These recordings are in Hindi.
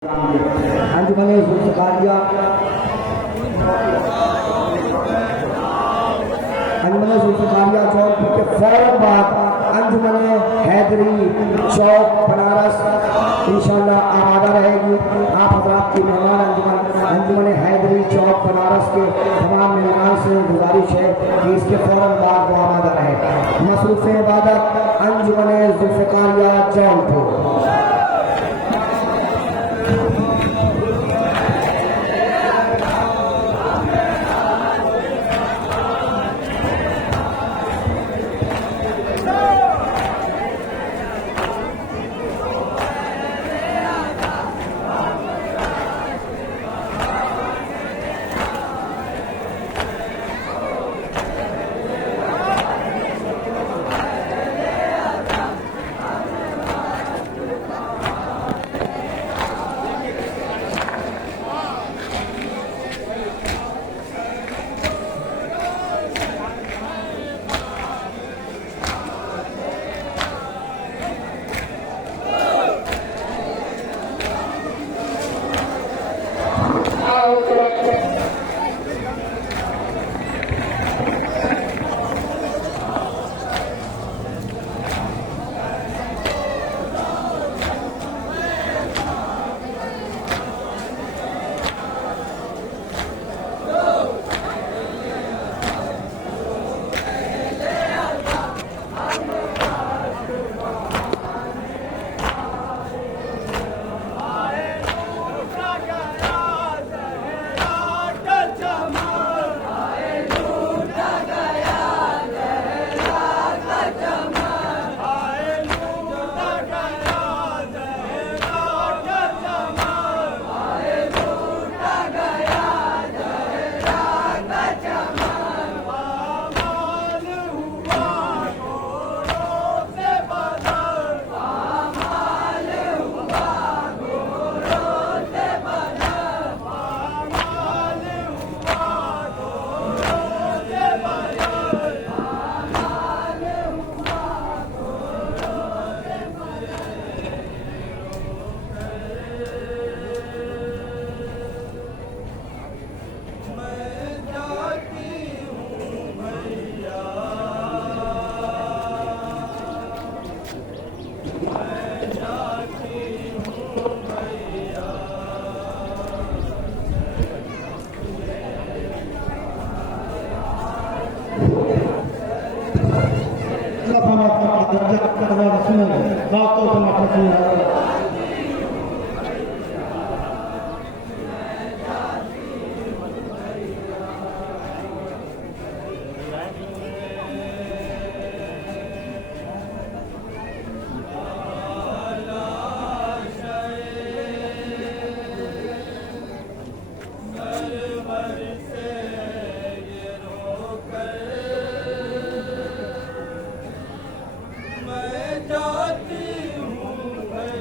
अंजुमन जुल्फ़िकारिया जौनपुर के फौरन बाद अंजुमन हैदरी चौक बनारस इंशाअल्लाह आमादा रहेगी। आप हज़रात की मेहमान अंजुमन हैदरी चौक बनारस के तमाम मेहमान से गुजारिश है कि इसके फौरन बाद वो आमादा रहे। मसरूफ़ इबादत अंजुमन जुल्फ़िकारिया जौनपुर। जाती हूँ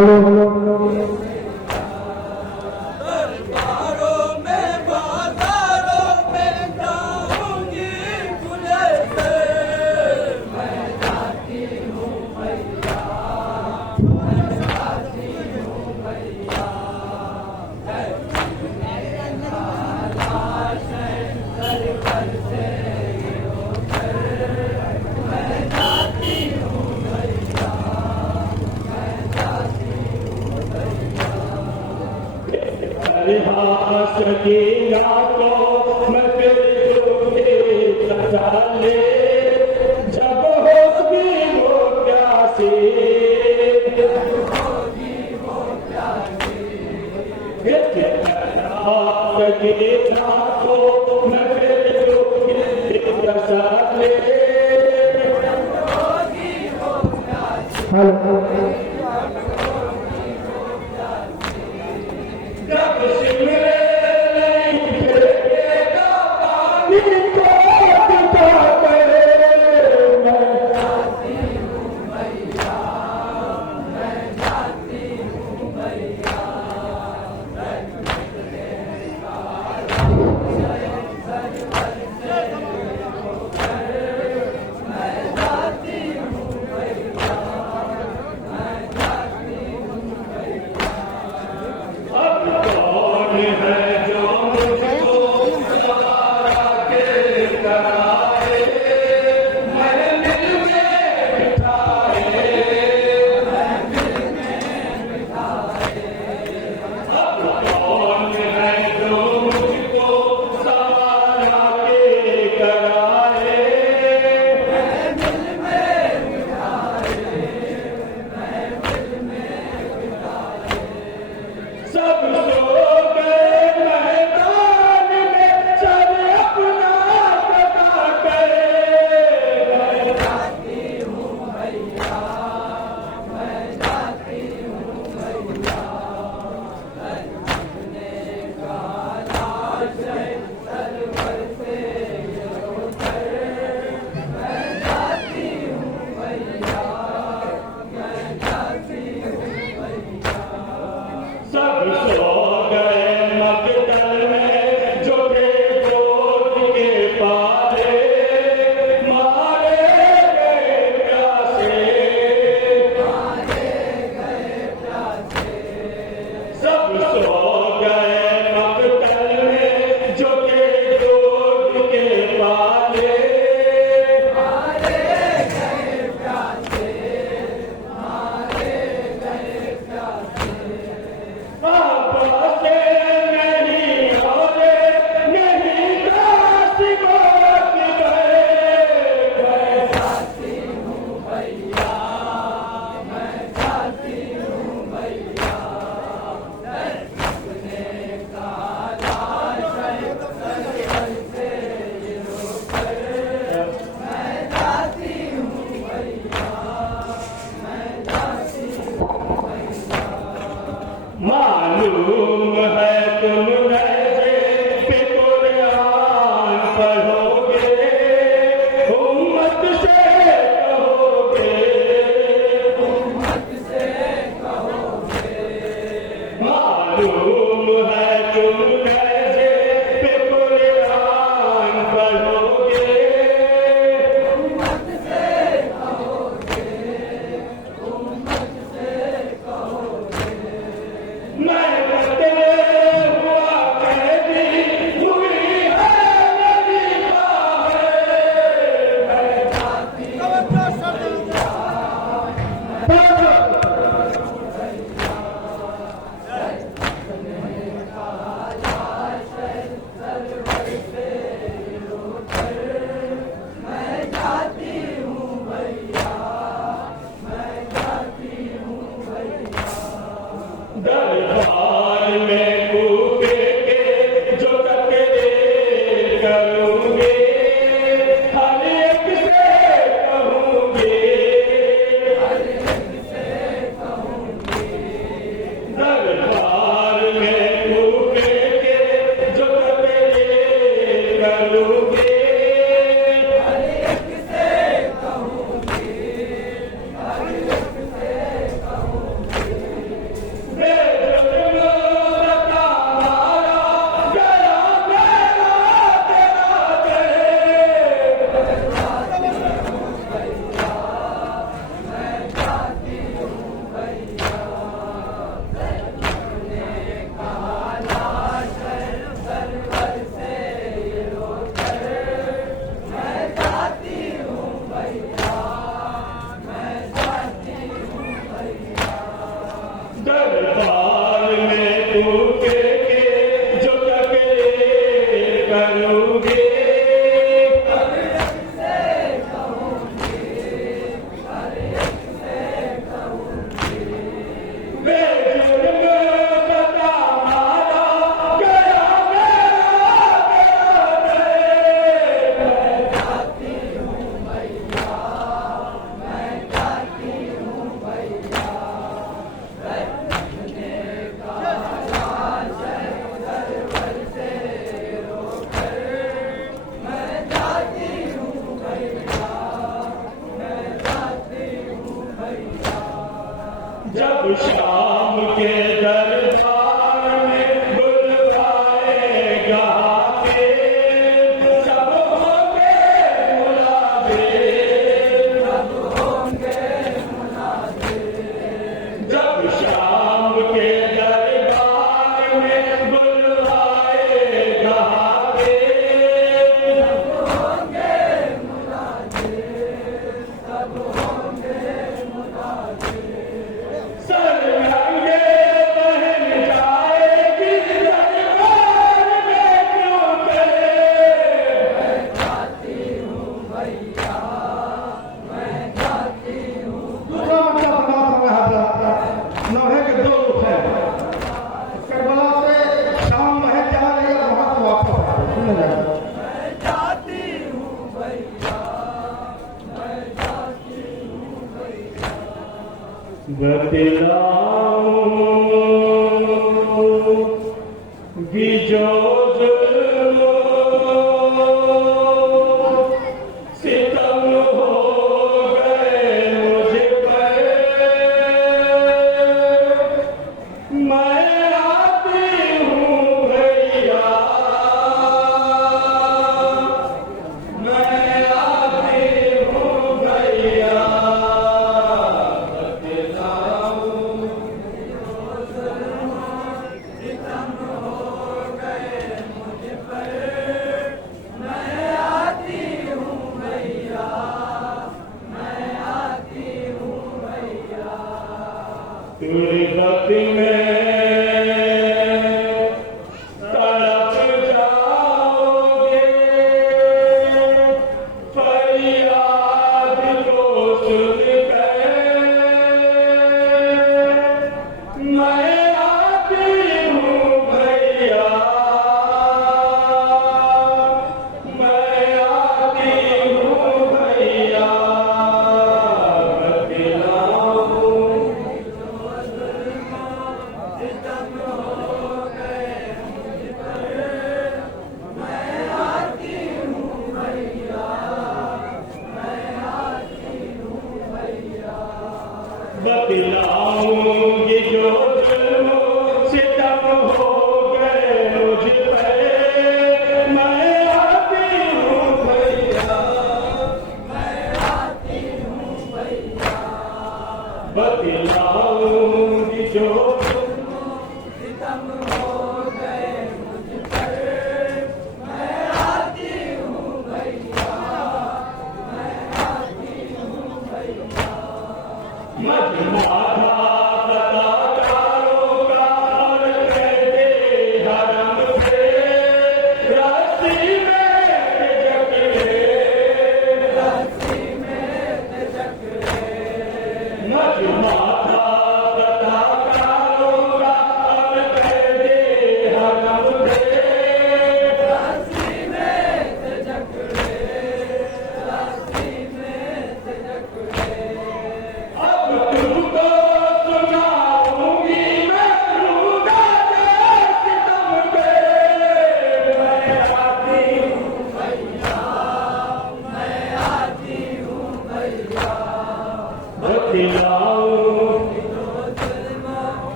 हेलो हेलो हेलो बतलाऊं कि जो जुल्म सितम हो गए मुझ पर, मैं आती हूँ भैया, मैं आती हूँ भैया, बतलाऊं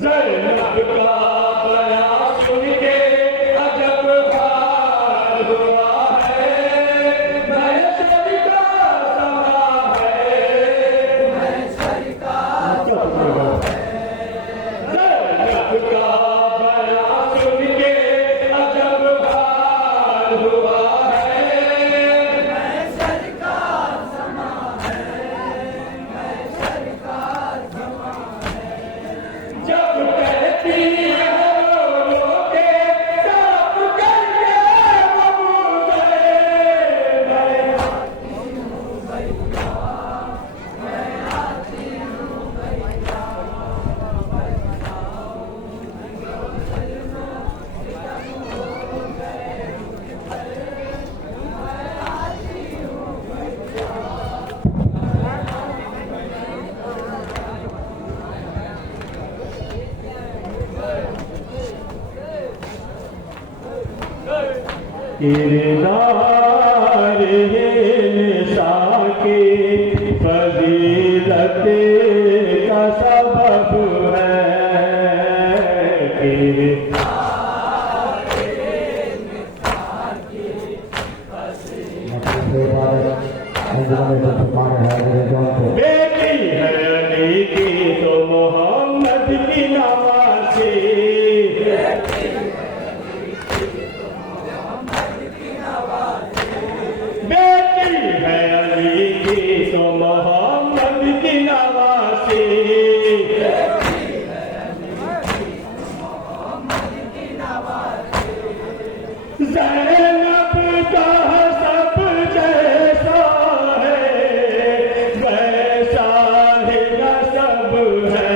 ज़ैनब का बयान सुन के अजब हाल हुआ है, महशर का समा है, महशर का समा है। ज़ैनब का बयान सुन के अजब हाल हुआ है, महशर का समा है, महशर का समा है। जब कहती है रो के साफ करके बबूले, मैं आती हूँ भैया, मैं आती हूँ भैया, किरदार इंसान की फजीलत का सबब है, किरदार इंसान की बेटी है अली की तो मोहम्मद की नवासी, बेटी है अली की तो मोहम्मद की नवासी, ज़ैनब का सब जैसा है, वैसा ही नसब है,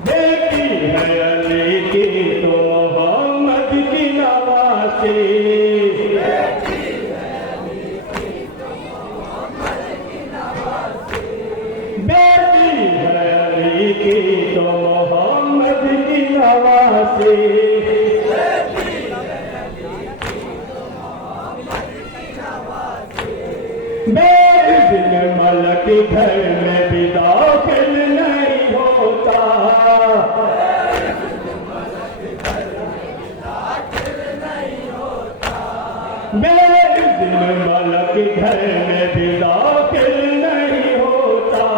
बेटी है अली की तो मोहम्मद की नवासी, बेटी है अली की तो मोहम्मद की नवासी, बेइज़्न मलक घर में भी दाखिल नहीं होता, बेइज़्न मलक घर में भी दाखिल नहीं होता,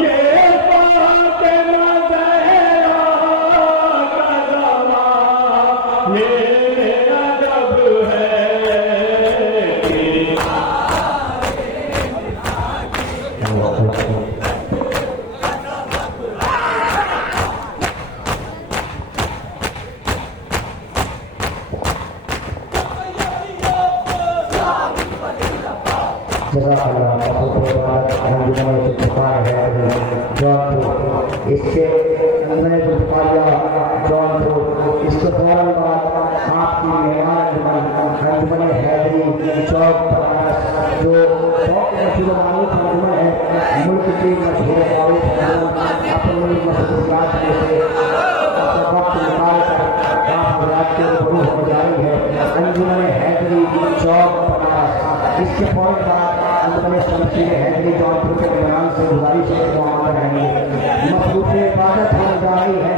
ये फातिमा ज़हरा का ज़मां मेरे अदब है, इसके मैंने जो पाया जौनपुर, इसके फौरन बाद आपकी मेहमान अंजुमन हैदरी चौक बनारस, जो बहुत मशहूर मारूफ अंजुमन है, मुल्क की मशहूर मारूफ अंजुमन अपनी मशहूरियात में से अपना वक्त निकाल कर आप हज़रात के रूबरू हो जारी है अंजुमन हैदरी चौक बनारस। इसके फौरन बाद अंजुमन शमशीर हैदरी जौनपुर के मेहमान से गुजारिश है कि वहाँ पर रहेंगे, मखलूक इबादत हो जा रही है।